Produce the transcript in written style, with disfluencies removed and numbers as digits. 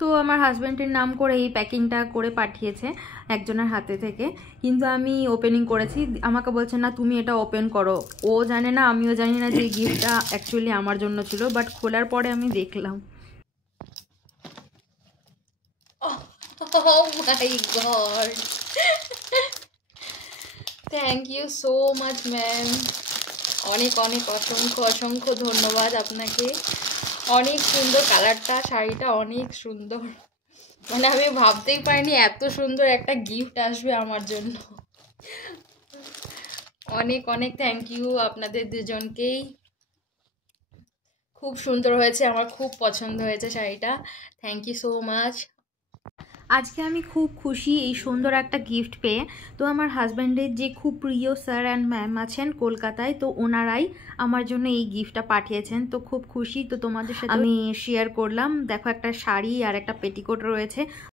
তো আমার হাজব্যান্ডের নাম করে এই প্যাকিংটা করে পাঠিয়েছে একজনের হাতে থেকে, কিন্তু আমি ওপেনিং করেছি। আমাকে বলছে না তুমি এটা ওপেন করো। ও জানে না, আমিও জানি না যে এই গিফটটা অ্যাকচুয়ালি আমার জন্য ছিল, বাট খোলার পরে আমি দেখলাম। Oh my god. Thank you so much ma'am, অনেক অনেক অসংখ্য অসংখ্য ধন্যবাদ আপনাকে। অনেক সুন্দর কালারটা, শাড়িটা অনেক সুন্দর, মানে আমি ভাবতেই পারিনি এত সুন্দর একটা গিফট আসবে আমার জন্য। অনেক অনেক থ্যাংক ইউ আপনাদের দুজনকেই। খুব সুন্দর হয়েছে, আমার খুব পছন্দ হয়েছে শাড়িটা। Thank you so much. আজকে আমি খুব খুশি এই সুন্দর একটা গিফট পেয়ে। তো আমার হাজব্যান্ডের যে খুব প্রিয় স্যার অ্যান্ড ম্যাম আছেন কলকাতায়, তো ওনারাই আমার জন্য এই গিফটটা পাঠিয়েছেন। তো খুব খুশি, তো তোমাদের সাথে আমি শেয়ার করলাম। দেখো একটা শাড়ি আর একটা পেটিকোট রয়েছে।